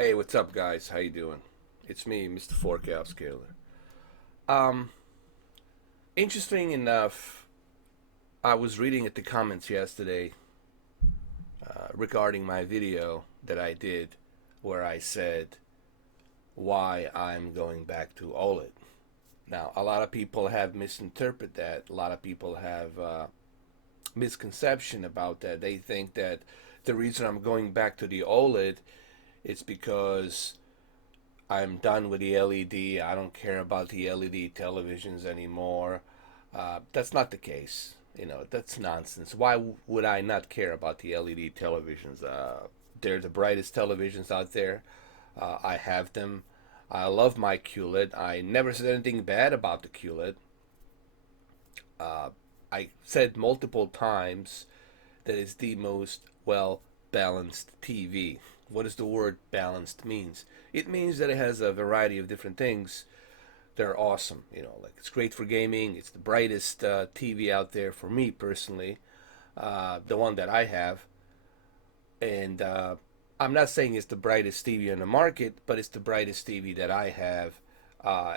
Hey, what's up, guys? How you doing? It's me, Mr. Forecast Scaler. Um, Interesting enough, I was reading at the comments yesterday regarding my video that I did where I said why I'm going back to OLED. Now, a lot of people have misinterpreted that. A lot of people have misconception about that. They think that the reason I'm going back to the OLED is because I'm done with the LED. I don't care about the LED televisions anymore. That's not the case. That's nonsense. Why would I not care about the LED televisions? They're the brightest televisions out there. I have them. I love my QLED. I never said anything bad about the QLED. I said multiple times that it's the most well balanced TV. What does the word balanced means? It means that it has a variety of different things that are awesome. Like it's great for gaming. It's the brightest TV out there for me personally, the one that I have. And I'm not saying it's the brightest TV on the market, but it's the brightest TV that I have.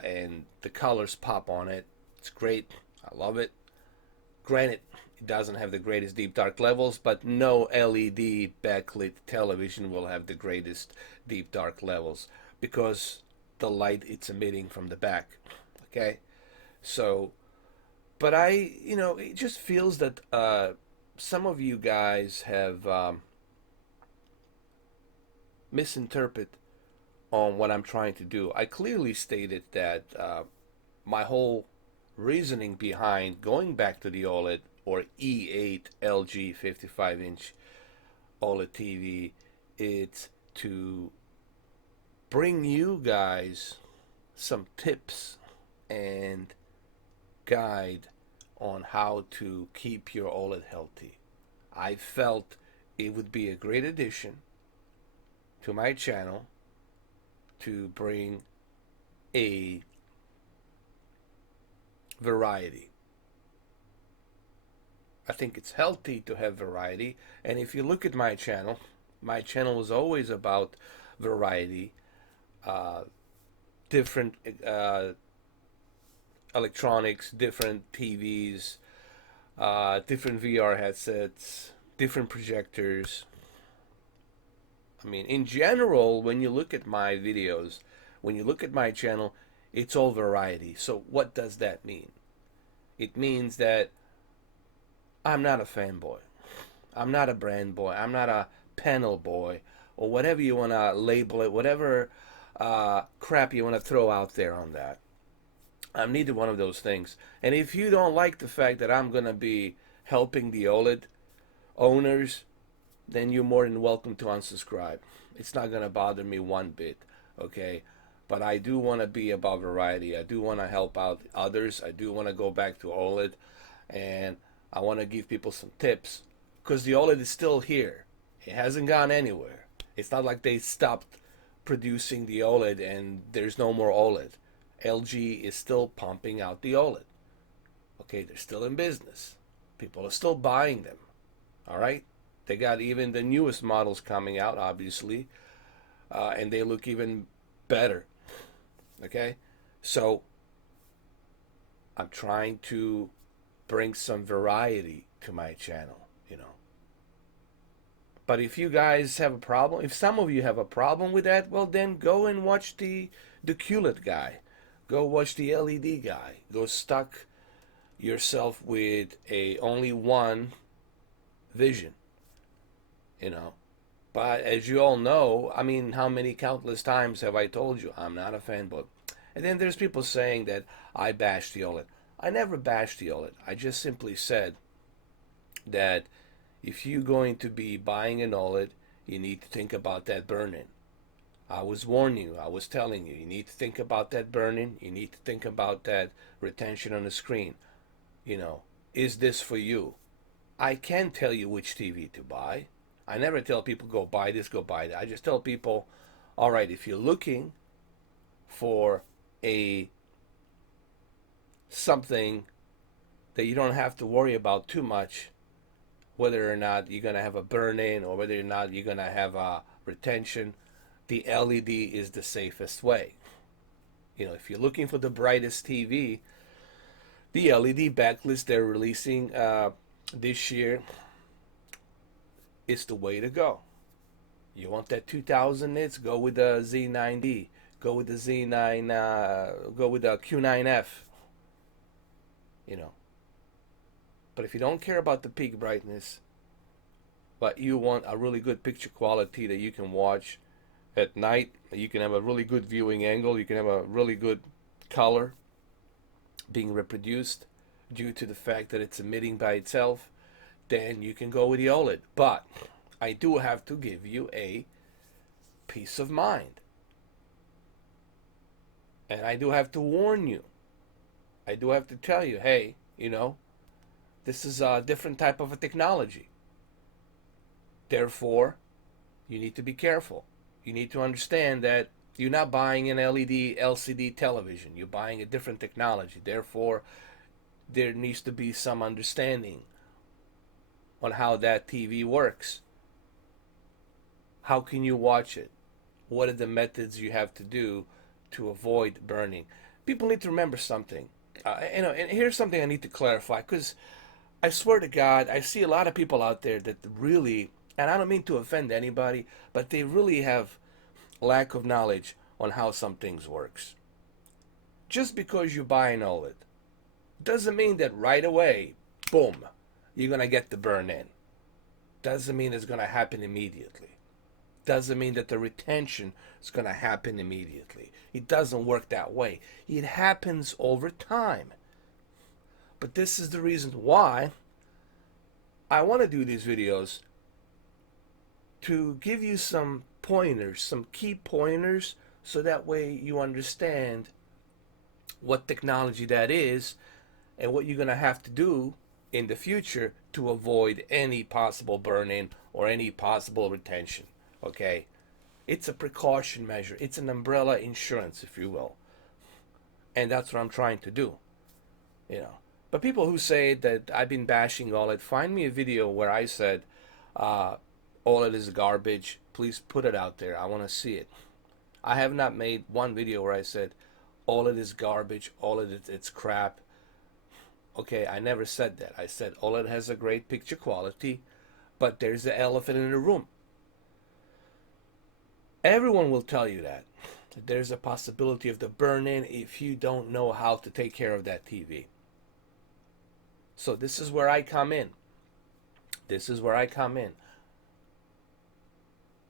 And the colors pop on it. It's great. I love it. Granted, it doesn't have the greatest deep dark levels, but no LED backlit television will have the greatest deep dark levels because the light it's emitting from the back. Okay? So, but it just feels that some of you guys have misinterpreted on what I'm trying to do. I clearly stated that my whole reasoning behind going back to the OLED or E8 LG 55-inch OLED TV is to bring you guys some tips and guide on how to keep your OLED healthy. I felt it would be a great addition to my channel to bring a variety. I think it's healthy to have variety. And if you look at my channel was always about variety, uh, different electronics, different TVs, different VR headsets, different projectors. I mean, in general, when you look at my videos, when you look at my channel, it's all variety. So, what does that mean? It means that I'm not a fanboy. I'm not a brand boy. I'm not a panel boy, or whatever you want to label it, whatever crap you want to throw out there on that. I'm neither one of those things. And if you don't like the fact that I'm going to be helping the OLED owners, then you're more than welcome to unsubscribe. It's not going to bother me one bit, okay? But I do want to be about variety. I do want to help out others. I do want to go back to OLED, and I want to give people some tips because the OLED is still here. It hasn't gone anywhere. It's not like they stopped producing the OLED and there's no more OLED. LG is still pumping out the OLED. Okay, they're still in business. People are still buying them. All right? They got even the newest models coming out, obviously, and they look even better. Okay? So, I'm trying to bring some variety to my channel. But if you guys have a problem, if some of you have a problem with that, well, then go and watch the QLED guy. Go watch the LED guy. Go stuck yourself with a only one vision, you know. But as you all know, I mean, how many countless times have I told you I'm not a fanboy? And then there's people saying that I bash the OLED. I never bashed the OLED. I just simply said that if you're going to be buying an OLED, you need to think about that burn-in. I was warning you, I was telling you, you need to think about that burn-in, you need to think about that retention on the screen. You know, is this for you? I can tell you which TV to buy. I never tell people go buy this, go buy that. I just tell people, all right, if you're looking for a something that you don't have to worry about too much, whether or not you're going to have a burn in or whether or not you're going to have a retention, the LED is the safest way. You know, if you're looking for the brightest TV, the LED backlist they're releasing this year is the way to go. You want that 2000 nits? Go with the Z9D. Go with the Z9. Go with the Q9F. You know. But if you don't care about the peak brightness, but you want a really good picture quality that you can watch at night, you can have a really good viewing angle, you can have a really good color being reproduced due to the fact that it's emitting by itself, then you can go with the OLED. But I do have to give you a peace of mind. And I do have to warn you. I do have to tell you, hey, you know, this is a different type of a technology. Therefore, you need to be careful. You need to understand that you're not buying an LED, LCD television. You're buying a different technology. Therefore, there needs to be some understanding on how that TV works. How can you watch it? What are the methods you have to do to avoid burning? People need to remember something. And here's something I need to clarify, because I swear to God, I see a lot of people out there that really, and I don't mean to offend anybody, but they really have lack of knowledge on how some things works. Just because you buy an OLED doesn't mean that right away, boom, you're going to get the burn in. Doesn't mean it's going to happen immediately. Doesn't mean that the retention is going to happen immediately. It doesn't work that way. It happens over time. But this is the reason why I want to do these videos, to give you some pointers, some key pointers, so that way you understand what technology that is and what you're going to have to do in the future to avoid any possible burn-in or any possible retention. Okay? It's a precaution measure. It's an umbrella insurance, if you will. And that's what I'm trying to do. You know. But people who say that I've been bashing OLED, find me a video where I said OLED is garbage. Please put it out there. I want to see it. I have not made one video where I said OLED is garbage, OLED it's crap. Okay, I never said that. I said OLED has a great picture quality, but there's the elephant in the room. Everyone will tell you that there's a possibility of the burn-in if you don't know how to take care of that TV. So this is where I come in. This is where I come in.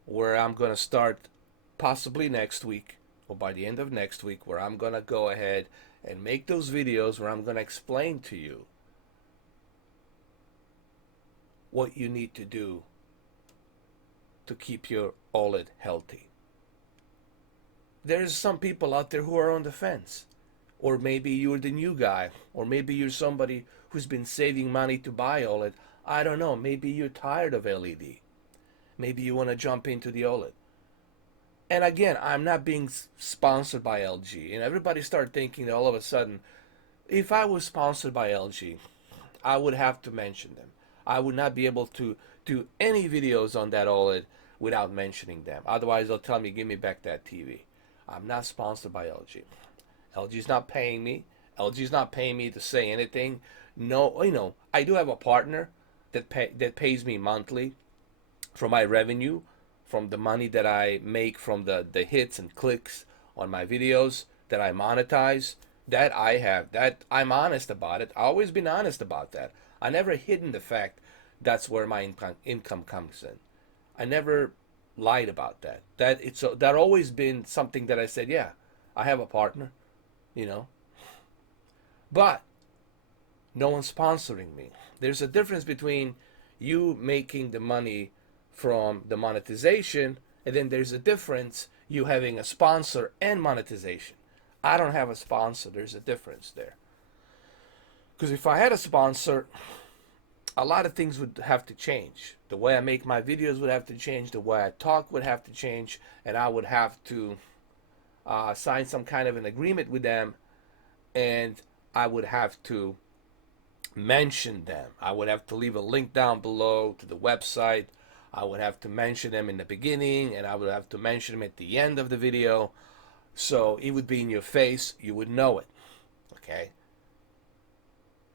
Where I'm going to start possibly next week or by the end of next week, where I'm going to go ahead and make those videos where I'm going to explain to you what you need to do to keep your OLED healthy. There's some people out there who are on the fence. Or maybe you're the new guy. Or maybe you're somebody who's been saving money to buy OLED. I don't know. Maybe you're tired of LED. Maybe you want to jump into the OLED. And again, I'm not being sponsored by LG. And everybody started thinking that all of a sudden, if I was sponsored by LG, I would have to mention them. I would not be able to do any videos on that OLED without mentioning them. Otherwise, they'll tell me, give me back that TV. I'm not sponsored by LG. LG's not paying me. LG's not paying me to say anything. No, you know, I do have a partner that pays me monthly for my revenue, from the money that I make from the hits and clicks on my videos that I monetize. That I have. That I'm honest about it. I've always been honest about that. I never hidden the fact that's where my income comes in. I never lied about that. That always been something that I said, yeah, I have a partner, you know. But no one's sponsoring me. There's a difference between you making the money from the monetization, and then there's a difference you having a sponsor and monetization. I don't have a sponsor. There's a difference there. Because if I had a sponsor, a lot of things would have to change. The way I make my videos would have to change. The way I talk would have to change. And I would have to sign some kind of an agreement with them. And I would have to mention them. I would have to leave a link down below to the website. I would have to mention them in the beginning, and I would have to mention them at the end of the video. So it would be in your face. You would know it. Okay?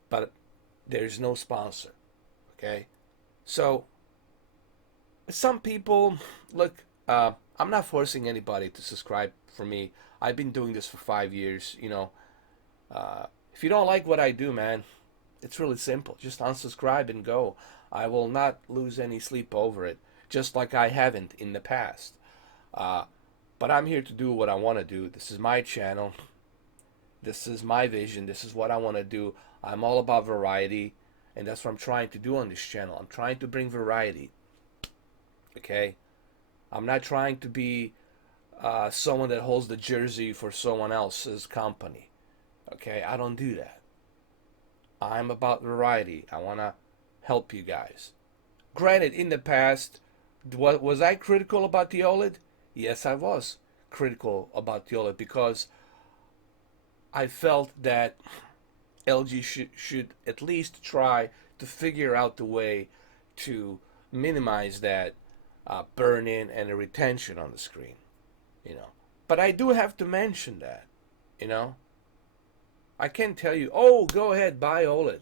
But there's no sponsor. Okay? So some people, look, I'm not forcing anybody to subscribe for me. I've been doing this for 5 years. If you don't like what I do, man, it's really simple. Just unsubscribe and go. I will not lose any sleep over it, just like I haven't in the past. But I'm here to do what I want to do. This is my channel. This is my vision. This is what I want to do. I'm all about variety, and that's what I'm trying to do on this channel. I'm trying to bring variety. Okay? I'm not trying to be someone that holds the jersey for someone else's company. Okay? I don't do that. I'm about variety. I want to help you guys. Granted, in the past, was I critical about the OLED? Yes, I was critical about the OLED because I felt that LG should at least try to figure out the way to minimize that burn-in and the retention on the screen. But I do have to mention that. I can't tell you, oh, go ahead, buy OLED,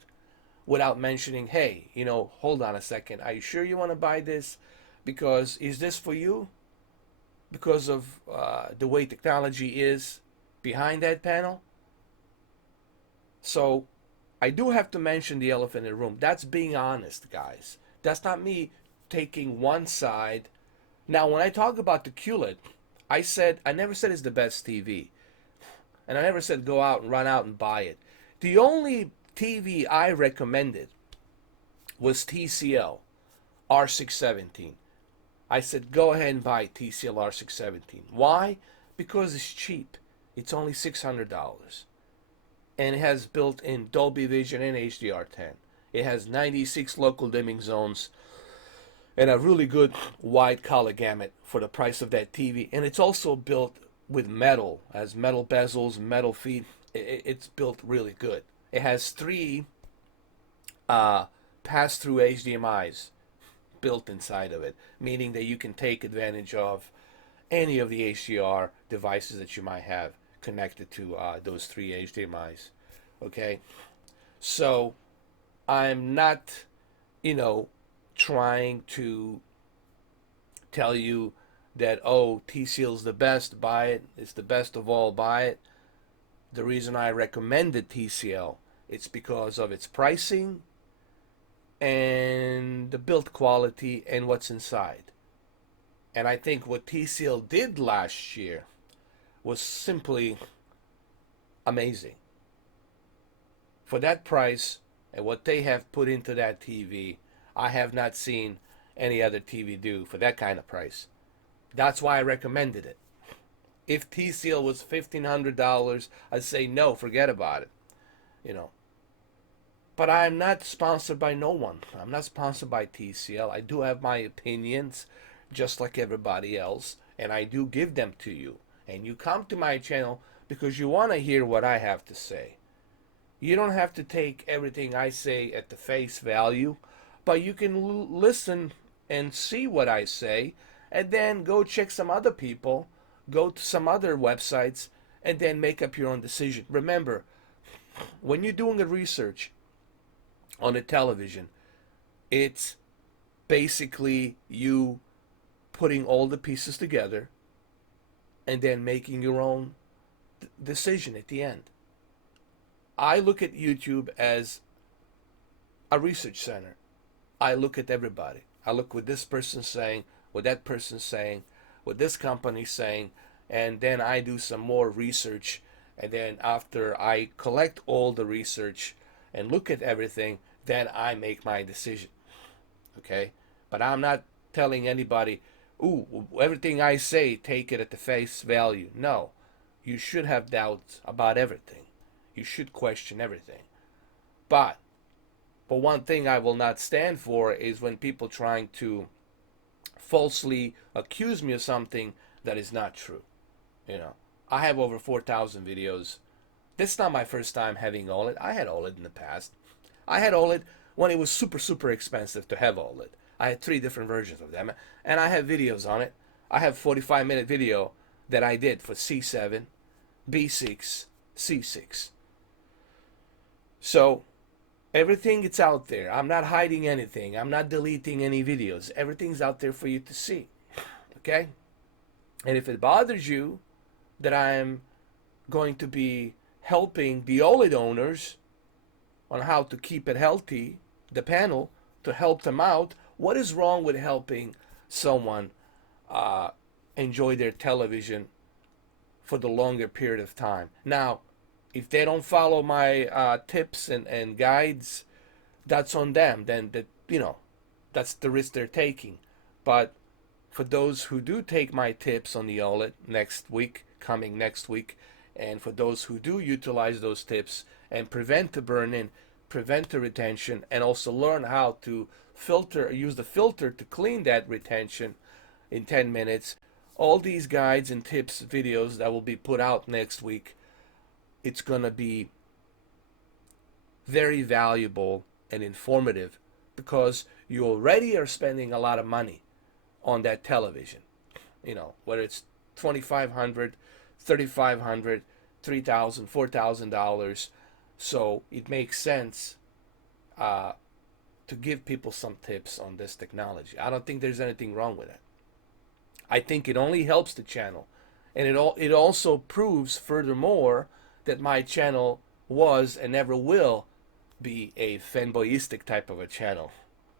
without mentioning, hey, hold on a second. Are you sure you want to buy this? Because is this for you? Because of the way technology is behind that panel? So I do have to mention the elephant in the room. That's being honest, guys. That's not me taking one side. Now, when I talk about the QLED, I never said it's the best TV. And I never said go out and run out and buy it. The only TV I recommended was TCL R617. I said go ahead and buy TCL R617. Why? Because it's cheap. It's only $600. And it has built-in Dolby Vision and HDR10. It has 96 local dimming zones and a really good wide color gamut for the price of that TV. And it's also built with metal, has metal bezels, metal feet. It's built really good. It has 3 pass-through HDMI's built inside of it, meaning that you can take advantage of any of the HDR devices that you might have connected to those 3 HDMI's. Okay, so I'm not, trying to tell you that, oh, TCL's the best, buy it. It's the best of all, buy it. The reason I recommended TCL, it's because of its pricing and the build quality and what's inside. And I think what TCL did last year was simply amazing. For that price and what they have put into that TV, I have not seen any other TV do for that kind of price. That's why I recommended it. If TCL was $1,500, I'd say no, forget about it. But I'm not sponsored by no one. I'm not sponsored by TCL. I do have my opinions, just like everybody else, and I do give them to you. And you come to my channel because you want to hear what I have to say. You don't have to take everything I say at the face value, but you can listen and see what I say, and then go check some other people, go to some other websites, and then make up your own decision. Remember, when you're doing a research on a television, it's basically you putting all the pieces together and then making your own decision at the end. I look at YouTube as a research center. I look at everybody. I look what this person's saying, what that person's saying, what this company's saying, and then I do some more research. And then after I collect all the research and look at everything, then I make my decision. Okay? But I'm not telling anybody, ooh, everything I say, take it at the face value. No. You should have doubts about everything. You should question everything. But one thing I will not stand for is when people trying to falsely accuse me of something that is not true. I have over 4,000 videos. This is not my first time having OLED. I had OLED in the past. I had OLED when it was super, super expensive to have OLED. I had 3 different versions of them, and I have videos on it. I have 45-minute video that I did for C7, B6, C6. So everything is out there. I'm not hiding anything. I'm not deleting any videos. Everything's out there for you to see. Okay? And if it bothers you that I'm going to be helping the OLED owners on how to keep it healthy, the panel, to help them out, what is wrong with helping someone enjoy their television for the longer period of time? Now, if they don't follow my tips and guides, that's on them. Then that's the risk they're taking. But for those who do take my tips on the OLED coming next week, and for those who do utilize those tips and prevent the burn-in, prevent the retention, and also learn how to use the filter to clean that retention in 10 minutes, all these guides and tips videos that will be put out next week, it's going to be very valuable and informative, because you already are spending a lot of money on that television. Whether it's $2,500, $3,500, $3,000, $4,000. So it makes sense to give people some tips on this technology. I don't think there's anything wrong with it. I think it only helps the channel, and it also proves furthermore that my channel was and never will be a fanboyistic type of a channel,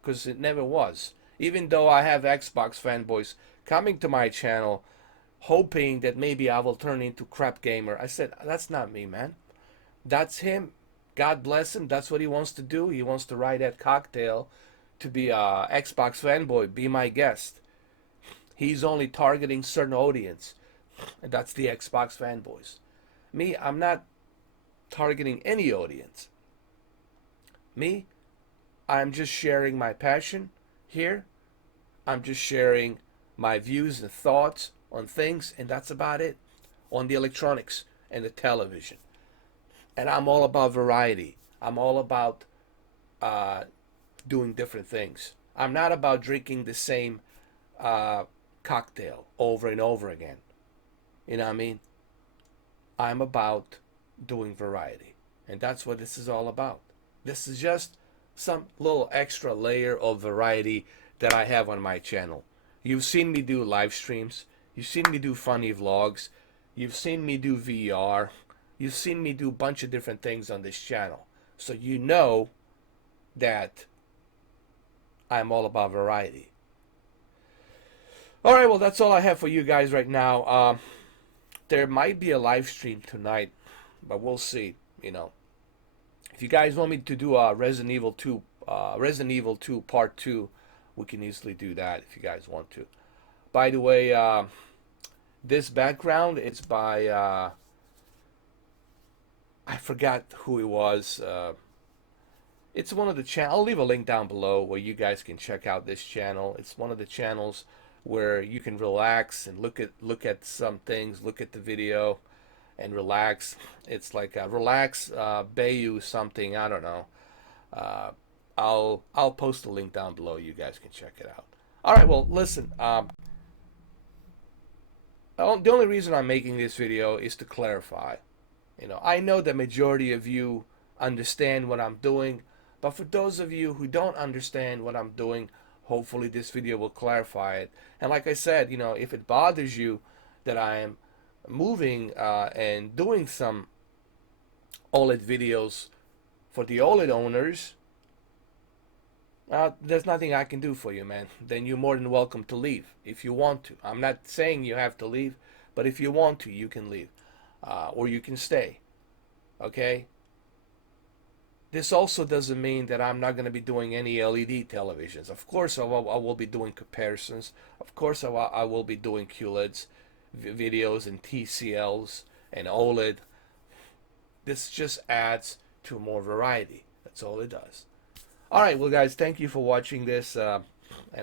because it never was. Even though I have Xbox fanboys coming to my channel hoping that maybe I will turn into crap gamer, I said, that's not me, man. That's him. God bless him. That's what he wants to do. He wants to ride that cocktail to be a Xbox fanboy, be my guest. He's only targeting certain audience, and that's the Xbox fanboys. Me, I'm not targeting any audience. Me, I'm just sharing my passion here. I'm just sharing my views and thoughts on things, and that's about it, on the electronics and the television. And I'm all about variety. I'm all about doing different things. I'm not about drinking the same cocktail over and over again. You know what I mean? I'm about doing variety. And that's what this is all about. This is just some little extra layer of variety that I have on my channel. You've seen me do live streams. You've seen me do funny vlogs. You've seen me do VR. You've seen me do a bunch of different things on this channel. So you know that I'm all about variety. Alright, well, that's all I have for you guys right now. There might be a live stream tonight, but we'll see. If you guys want me to do a Resident Evil 2 Part 2, we can easily do that if you guys want to. By the way, this background is by I forgot who it was. It's one of the channels. I'll leave a link down below where you guys can check out this channel. It's one of the channels where you can relax and look at some things, look at the video, and relax. It's like a relax Babu something. I don't know. I'll post a link down below. You guys can check it out. All right. Well, listen. The only reason I'm making this video is to clarify. I know the majority of you understand what I'm doing, but for those of you who don't understand what I'm doing, hopefully this video will clarify it. And like I said, if it bothers you that I am moving and doing some OLED videos for the OLED owners, there's nothing I can do for you, man. Then you're more than welcome to leave if you want to. I'm not saying you have to leave, but if you want to, you can leave. Or you can stay. Okay? This also doesn't mean that I'm not going to be doing any LED televisions. Of course I will be doing comparisons. Of course I will be doing QLEDs videos and TCLs and OLED. This just adds to more variety. That's all it does. Alright, well guys, thank you for watching this, and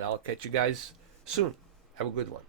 I'll catch you guys soon. Have a good one.